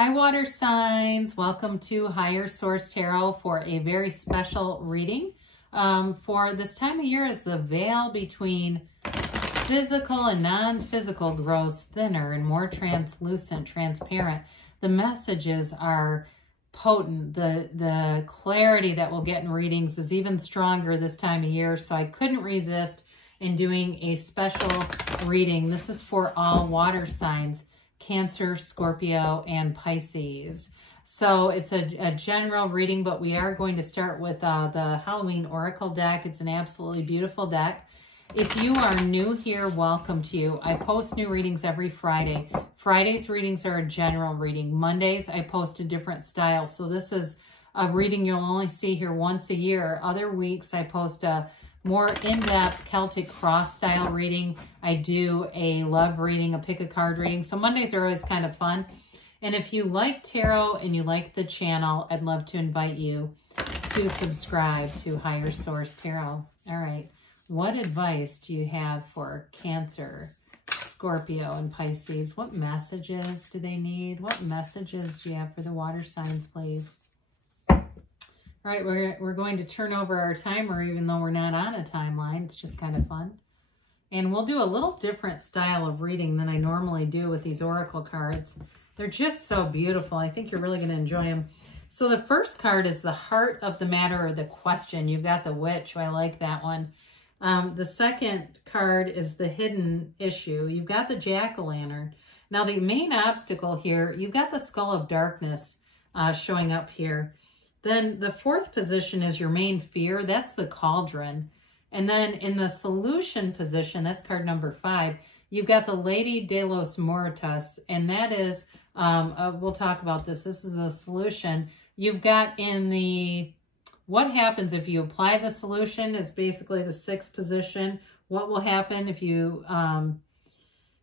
Hi water signs, welcome to Higher Source Tarot for a very special reading. For this time of year, as the veil between physical and non-physical grows thinner and more translucent, transparent, the messages are potent. The clarity that we'll get in readings is even stronger this time of year, so I couldn't resist in doing a special reading. This is for all water signs. Cancer, Scorpio, and Pisces. So it's a general reading, but we are going to start with the Halloween Oracle deck. It's an absolutely beautiful deck. If you are new here, welcome to you. I post new readings every Friday. Friday's readings are a general reading. Mondays, I post a different style. So this is a reading you'll only see here once a year. Other weeks, I post a more in-depth Celtic cross style reading. I do a love reading, a pick a card reading. So Mondays are always kind of fun. And if you like tarot and you like the channel, I'd love to invite you to subscribe to Higher Source Tarot. All right. What advice do you have for Cancer, Scorpio, and Pisces? What messages do they need? What messages do you have for the water signs, please? All right, we're going to turn over our timer, even though we're not on a timeline. It's just kind of fun. And we'll do a little different style of reading than I normally do with these oracle cards. They're just so beautiful. I think you're really going to enjoy them. So the first card is the heart of the matter, or the question. You've got the witch. I like that one. The second card is the hidden issue. You've got the jack-o'-lantern. Now the main obstacle here, you've got the skull of darkness showing up here. Then the fourth position is your main fear. That's the cauldron. And then in the solution position, that's card number 5, you've got the Lady de los Muertos. And that is, we'll talk about this. This is a solution. You've got in the, what happens if you apply the solution is basically the 6th position. What will happen if you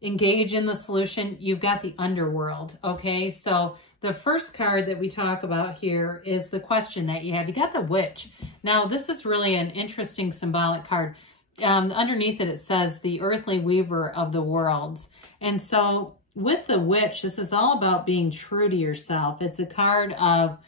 engage in the solution? You've got the underworld. Okay, so the first card that we talk about here is the question that you have. You got the witch. Now, this is really an interesting symbolic card. Underneath it, it says the earthly weaver of the worlds. And so with the witch, this is all about being true to yourself. It's a card of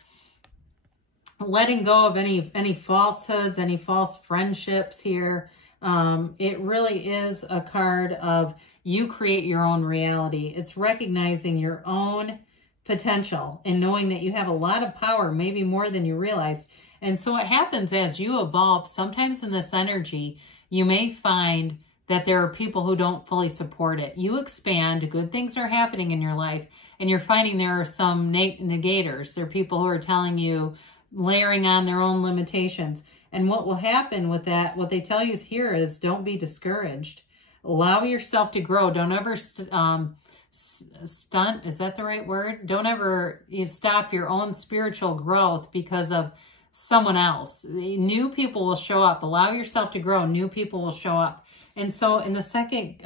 letting go of any falsehoods, any false friendships here. It really is a card of you create your own reality. It's recognizing your own potential and knowing that you have a lot of power, maybe more than you realized. And so what happens as you evolve, sometimes in this energy, you may find that there are people who don't fully support it. You expand, good things are happening in your life, and you're finding there are some negators. There are people who are telling you, layering on their own limitations. And what will happen with that, what they tell you here is don't be discouraged. Allow yourself to grow. Don't ever stunt, is that the right word? Don't ever stop your own spiritual growth because of someone else. New people will show up. Allow yourself to grow. New people will show up. And so in the second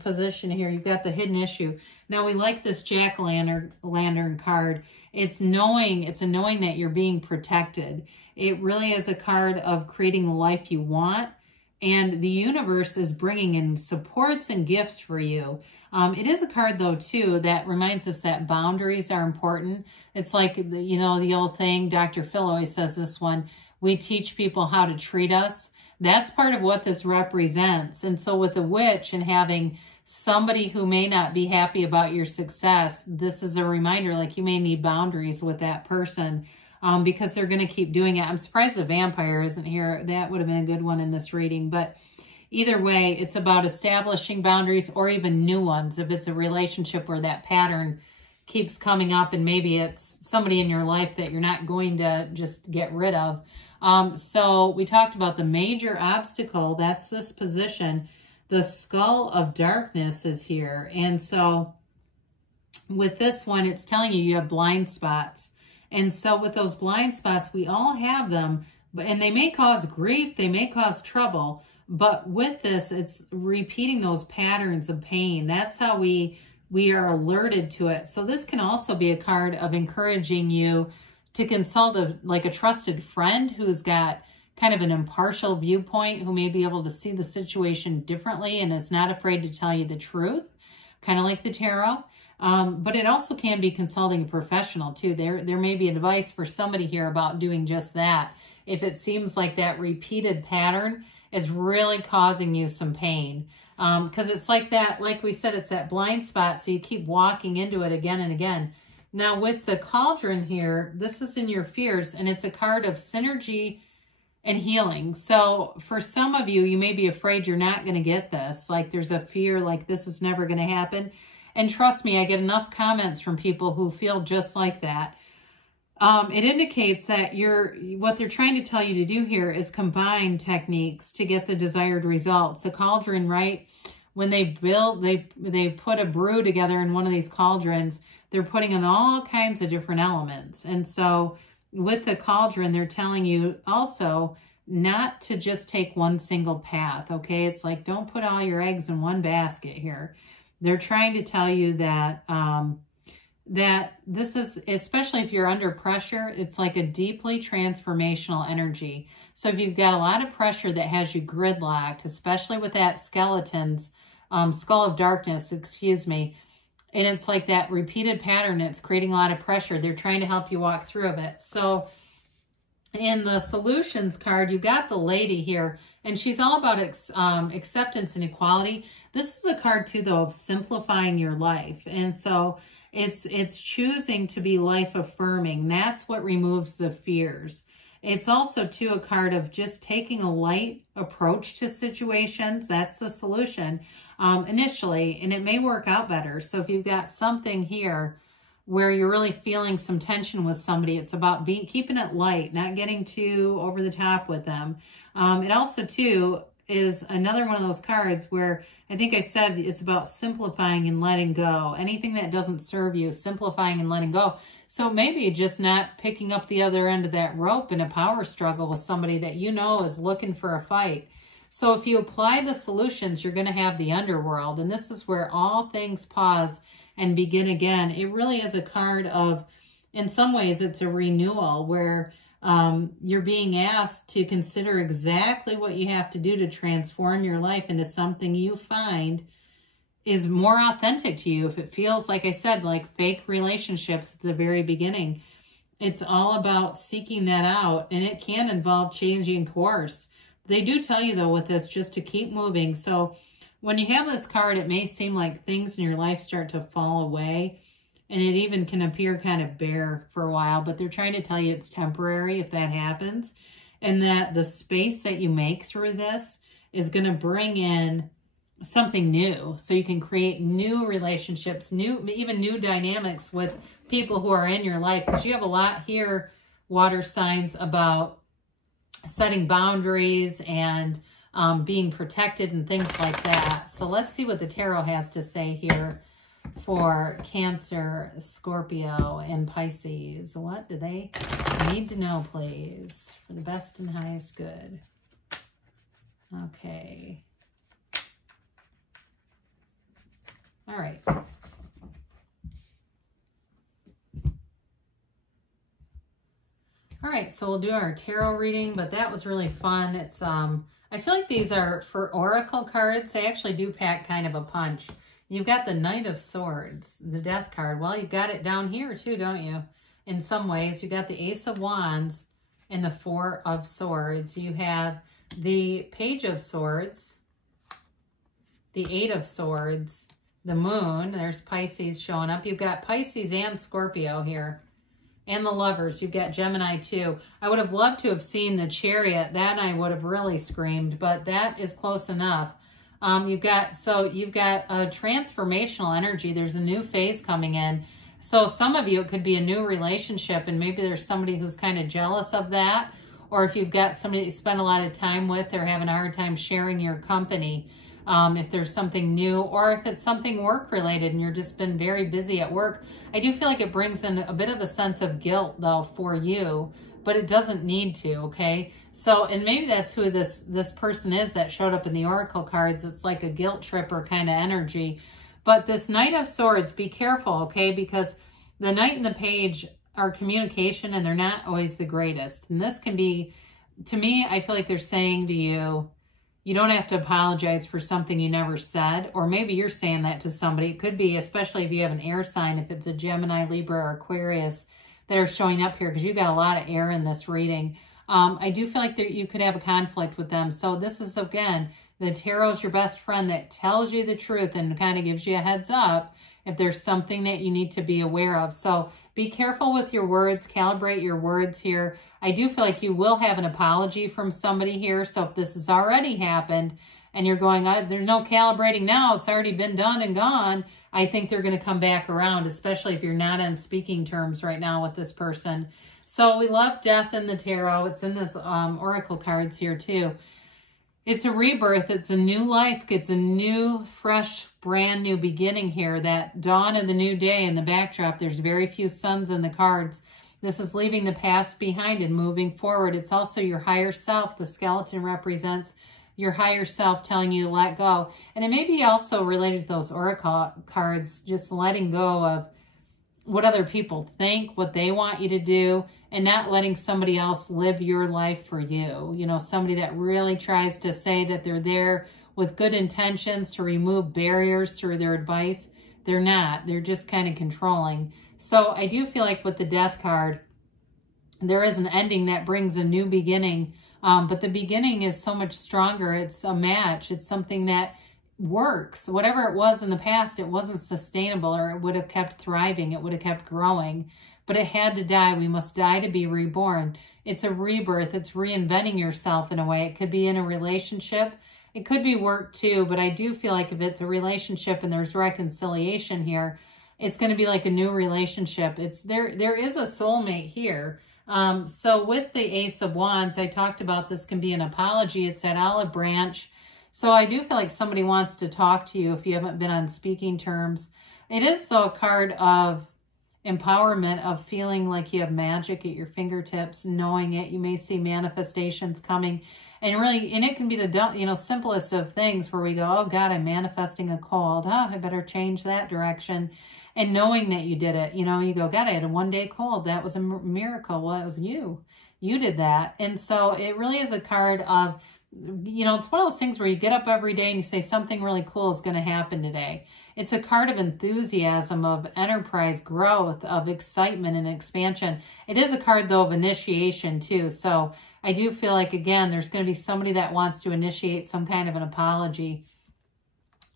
position here, you've got the hidden issue. Now we like this jack-o'-lantern card. It's a knowing that you're being protected. It really is a card of creating the life you want. And the universe is bringing in supports and gifts for you. It is a card, though, too, that reminds us that boundaries are important. It's like, you know, the old thing, Dr. Phil always says this one, we teach people how to treat us. That's part of what this represents. And so with the witch and having somebody who may not be happy about your success, this is a reminder, like you may need boundaries with that person. Because they're going to keep doing it. I'm surprised the vampire isn't here. That would have been a good one in this reading. But either way, it's about establishing boundaries or even new ones. If it's a relationship where that pattern keeps coming up and maybe it's somebody in your life that you're not going to just get rid of. So we talked about the major obstacle. That's this position. The skull of darkness is here. And so with this one, it's telling you have blind spots. And so with those blind spots, we all have them, and they may cause grief, they may cause trouble, but with this, it's repeating those patterns of pain. That's how we are alerted to it. So this can also be a card of encouraging you to consult like a trusted friend who's got kind of an impartial viewpoint, who may be able to see the situation differently and is not afraid to tell you the truth, kind of like the tarot. But it also can be consulting a professional too. There may be advice for somebody here about doing just that. If it seems like that repeated pattern is really causing you some pain. Because it's like that, like we said, it's that blind spot. So you keep walking into it again and again. Now with the cauldron here, this is in your fears, and it's a card of synergy and healing. So for some of you, you may be afraid you're not going to get this. Like there's a fear like this is never going to happen. And trust me, I get enough comments from people who feel just like that. It indicates that what they're trying to tell you to do here is combine techniques to get the desired results. The cauldron, right? When they put a brew together in one of these cauldrons, they're putting in all kinds of different elements. And so with the cauldron, they're telling you also not to just take one single path, okay? It's like, don't put all your eggs in one basket here. They're trying to tell you that that this is, especially if you're under pressure, it's like a deeply transformational energy. So if you've got a lot of pressure that has you gridlocked, especially with that skeleton's skull of darkness, excuse me, and it's like that repeated pattern, it's creating a lot of pressure. They're trying to help you walk through it. So in the solutions card, you've got the lady here, and she's all about acceptance and equality. This is a card too, though, of simplifying your life. And so it's choosing to be life affirming. That's what removes the fears. It's also too a card of just taking a light approach to situations. That's the solution initially, and it may work out better. So if you've got something here where you're really feeling some tension with somebody, it's about keeping it light, not getting too over the top with them. It also too is another one of those cards where I think I said it's about simplifying and letting go. Anything that doesn't serve you, simplifying and letting go. So maybe just not picking up the other end of that rope in a power struggle with somebody that you know is looking for a fight. So if you apply the solutions, you're going to have the underworld. And this is where all things pause and begin again. It really is a card of, in some ways, it's a renewal where you're being asked to consider exactly what you have to do to transform your life into something you find is more authentic to you. If it feels, like I said, like fake relationships at the very beginning, it's all about seeking that out, and it can involve changing course. They do tell you, though, with this, just to keep moving. So when you have this card, it may seem like things in your life start to fall away, and it even can appear kind of bare for a while, but they're trying to tell you it's temporary if that happens, and that the space that you make through this is going to bring in something new, so you can create new relationships, even new dynamics with people who are in your life, because you have a lot here, water signs, about setting boundaries and being protected and things like that. So let's see what the tarot has to say here for Cancer, Scorpio, and Pisces. What do they need to know, please, for the best and highest good? Okay. All right. All right, so we'll do our tarot reading, but that was really fun. It's I feel like these are for oracle cards. They actually do pack kind of a punch. You've got the Knight of Swords, the Death card. Well, you've got it down here too, don't you? In some ways, you got the Ace of Wands and the Four of Swords. You have the Page of Swords, the Eight of Swords, the Moon. There's Pisces showing up. You've got Pisces and Scorpio here. And the Lovers. You've got Gemini too. I would have loved to have seen the Chariot. That I would have really screamed, but that is close enough. You've got a transformational energy. There's a new phase coming in. So some of you, it could be a new relationship, and maybe there's somebody who's kind of jealous of that. Or if you've got somebody you spend a lot of time with, they're having a hard time sharing your company. If there's something new, or if it's something work-related and you're just been very busy at work. I do feel like it brings in a bit of a sense of guilt, though, for you, but it doesn't need to, okay? So, and maybe that's who this person is that showed up in the Oracle cards. It's like a guilt tripper kind of energy. But this Knight of Swords, be careful, okay? Because the Knight and the Page are communication, and they're not always the greatest. And this can be, to me, I feel like they're saying to you, You don't have to apologize for something you never said, or maybe you're saying that to somebody. It could be, especially if you have an air sign, if it's a Gemini, Libra, or Aquarius that are showing up here, because you've got a lot of air in this reading. I do feel like you could have a conflict with them. So this is, again, the tarot is your best friend that tells you the truth and kind of gives you a heads up if there's something that you need to be aware of. So be careful with your words, calibrate your words here. I do feel like you will have an apology from somebody here. So if this has already happened and you're going, there's no calibrating now, it's already been done and gone, I think they're going to come back around, especially if you're not on speaking terms right now with this person. So we love death in the tarot. It's in this oracle cards here too. It's a rebirth. It's a new life. It's a new, fresh, brand new beginning here. That dawn of the new day in the backdrop. There's very few suns in the cards. This is leaving the past behind and moving forward. It's also your higher self. The skeleton represents your higher self telling you to let go. And it may be also related to those oracle cards, just letting go of what other people think, what they want you to do, and not letting somebody else live your life for you. You know, somebody that really tries to say that they're there with good intentions to remove barriers through their advice. They're not. They're just kind of controlling. So I do feel like with the death card, there is an ending that brings a new beginning. But the beginning is so much stronger. It's a match. It's something that works. Whatever it was in the past, it wasn't sustainable, or it would have kept thriving. It would have kept growing, but it had to die. We must die to be reborn. It's a rebirth. It's reinventing yourself in a way. It could be in a relationship. It could be work too, but I do feel like if it's a relationship and there's reconciliation here, it's going to be like a new relationship. There is a soulmate here. So with the Ace of Wands, I talked about this can be an apology. It's that olive branch. So I do feel like somebody wants to talk to you if you haven't been on speaking terms. It is, though, a card of empowerment, of feeling like you have magic at your fingertips, knowing it. You may see manifestations coming. And really, and it can be the simplest of things where we go, oh, God, I'm manifesting a cold. Oh, I better change that direction. And knowing that you did it, you go, God, I had a one-day cold. That was a miracle. Well, it was you. You did that. And so it really is a card of, it's one of those things where you get up every day and you say something really cool is going to happen today. It's a card of enthusiasm, of enterprise growth, of excitement and expansion. It is a card, though, of initiation, too. So I do feel like, again, there's going to be somebody that wants to initiate some kind of an apology.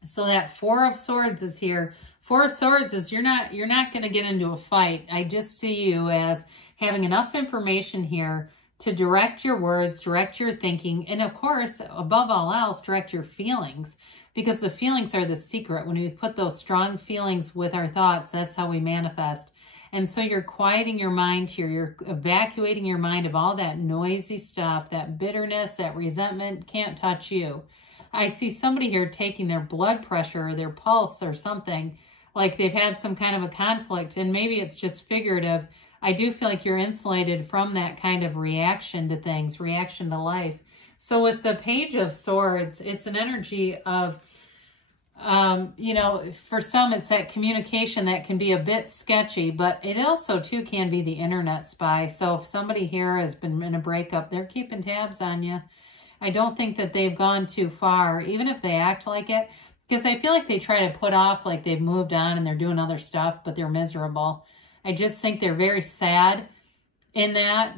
So that Four of Swords is here. Four of Swords is you're not going to get into a fight. I just see you as having enough information here to direct your words, direct your thinking, and of course, above all else, direct your feelings, because the feelings are the secret. When we put those strong feelings with our thoughts, that's how we manifest. And so you're quieting your mind here. You're evacuating your mind of all that noisy stuff, that bitterness, that resentment can't touch you. I see somebody here taking their blood pressure or their pulse or something, like they've had some kind of a conflict, and maybe it's just figurative. I do feel like you're insulated from that kind of reaction to things, reaction to life. So with the Page of Swords, it's an energy of, for some it's that communication that can be a bit sketchy, but it also too can be the internet spy. So if somebody here has been in a breakup, they're keeping tabs on you. I don't think that they've gone too far, even if they act like it, because I feel like they try to put off like they've moved on and they're doing other stuff, but they're miserable. I just think they're very sad in that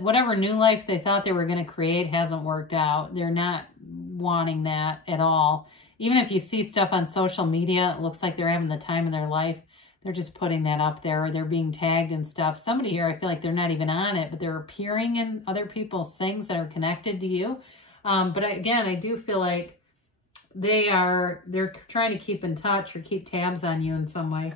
whatever new life they thought they were going to create hasn't worked out. They're not wanting that at all. Even if you see stuff on social media, it looks like they're having the time of their life. They're just putting that up there, or they're being tagged and stuff. Somebody here, I feel like they're not even on it, but they're appearing in other people's things that are connected to you. But again, I do feel like they're trying to keep in touch or keep tabs on you in some way.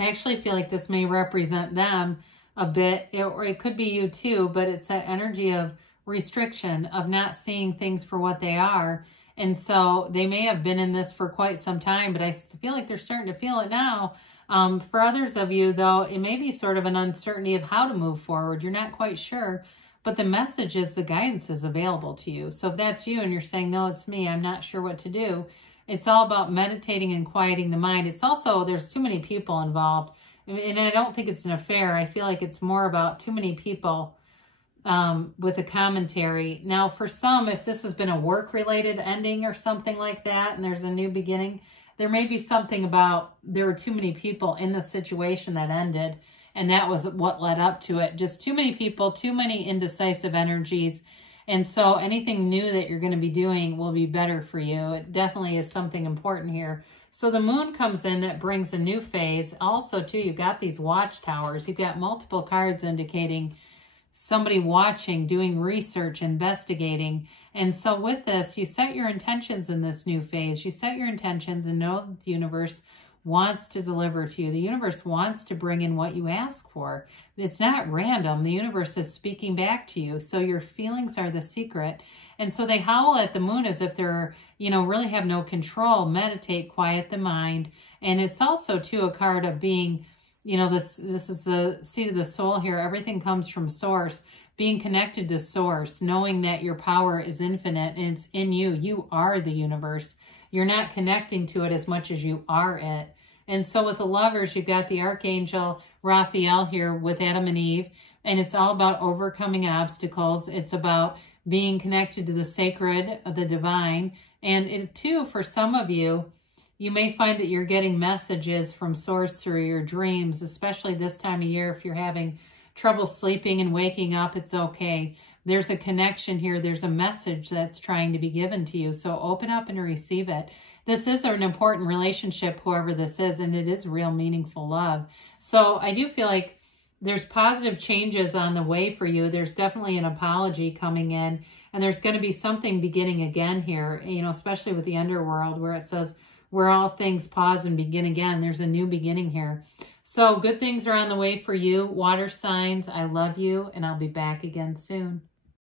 I actually feel like this may represent them a bit, or it could be you too, but it's that energy of restriction, of not seeing things for what they are. And so they may have been in this for quite some time, but I feel like they're starting to feel it now. For others of you, though, it may be sort of an uncertainty of how to move forward. You're not quite sure, but the message is, the guidance is available to you. So if that's you and you're saying, no, it's me, I'm not sure what to do, it's all about meditating and quieting the mind. It's also, there's too many people involved. And I don't think it's an affair. I feel like it's more about too many people with a commentary. Now, for some, if this has been a work-related ending or something like that, and there's a new beginning, there may be something about there were too many people in the situation that ended, and that was what led up to it. Just too many people, too many indecisive energies. And so anything new that you're going to be doing will be better for you. It definitely is something important here. So the moon comes in, that brings a new phase. Also, too, you've got these watchtowers. You've got multiple cards indicating somebody watching, doing research, investigating. And so with this, you set your intentions in this new phase. You set your intentions and know that the universe wants to deliver to you. The universe wants to bring in what you ask for. It's not random. The universe is speaking back to you. So your feelings are the secret. And so they howl at the moon as if they're, really have no control. Meditate, quiet the mind. And it's also, too, a card of being, this is the seat of the soul here. Everything comes from source. Being connected to source, knowing that your power is infinite and it's in you. You are the universe. You're not connecting to it as much as you are it. And so with the lovers, you've got the Archangel Raphael here with Adam and Eve. And it's all about overcoming obstacles. It's about being connected to the sacred, the divine. And it too, for some of you, you may find that you're getting messages from source through your dreams, especially this time of year. If you're having trouble sleeping and waking up, it's okay. There's a connection here. There's a message that's trying to be given to you. So open up and receive it. This is an important relationship, whoever this is, and it is real meaningful love. So I do feel like there's positive changes on the way for you. There's definitely an apology coming in, and there's going to be something beginning again here, especially with the underworld where it says, where all things pause and begin again. There's a new beginning here. So good things are on the way for you. Water signs, I love you, and I'll be back again soon.